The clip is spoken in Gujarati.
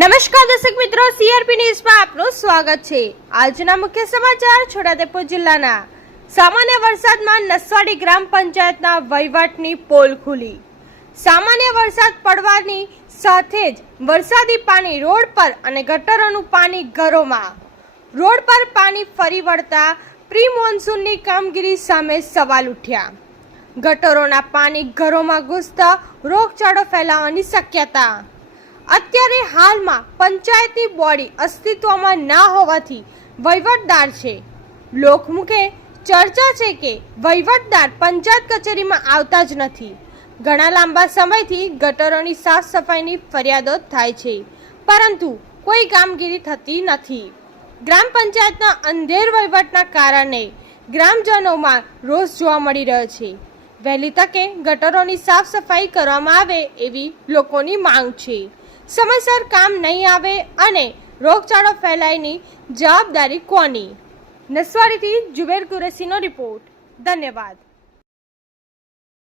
દર્શક મિત્રો સીઆરપી ન્યૂઝમાં આપનું સ્વાગત છે. આજના મુખ્ય સમાચાર છોટાઉદેપુર જિલ્લાના. સામાન્ય વરસાદમાં નસવાડી ગ્રામ પંચાયતના વહીવટની પોલ ખુલી. સામાન્ય વરસાદ પડવાની સાથે જ વરસાદી પાણી રોડ પર અને ગટરોનું પાણી ઘરોમાં. રોડ પર પાણી ફરી વળતા પ્રી મોન્સૂનની કામગીરી સામે સવાલ ઉઠ્યા. ગટરોના પાણી ઘરોમાં ઘૂસતા રોગચાળો ફેલાવાની શક્યતા. અત્યારે હાલમાં પંચાયતી બોડી અસ્તિત્વમાં ના હોવાથી વહીવટદાર છે. લોકમુખે ચર્ચા છે કે વહીવટદાર પંચાયત કચેરીમાં આવતા જ નથી. ઘણા લાંબા સમયથી ગટરોની સાફ સફાઈની ફરિયાદો થાય છે, પરંતુ કોઈ કામગીરી થતી નથી. ગ્રામ પંચાયતના અંધેર વહીવટના કારણે ગ્રામજનોમાં રોષ જોવા મળી રહ્યો છે. વહેલી તકે ગટરોની સાફ સફાઈ કરવામાં આવે એવી લોકોની માંગ છે. સમયસર કામ નહીં આવે અને રોગચાળો ફેલાયની જવાબદારી કોની? નસવાડીથી જુબેર કુરેશીનો રિપોર્ટ. ધન્યવાદ.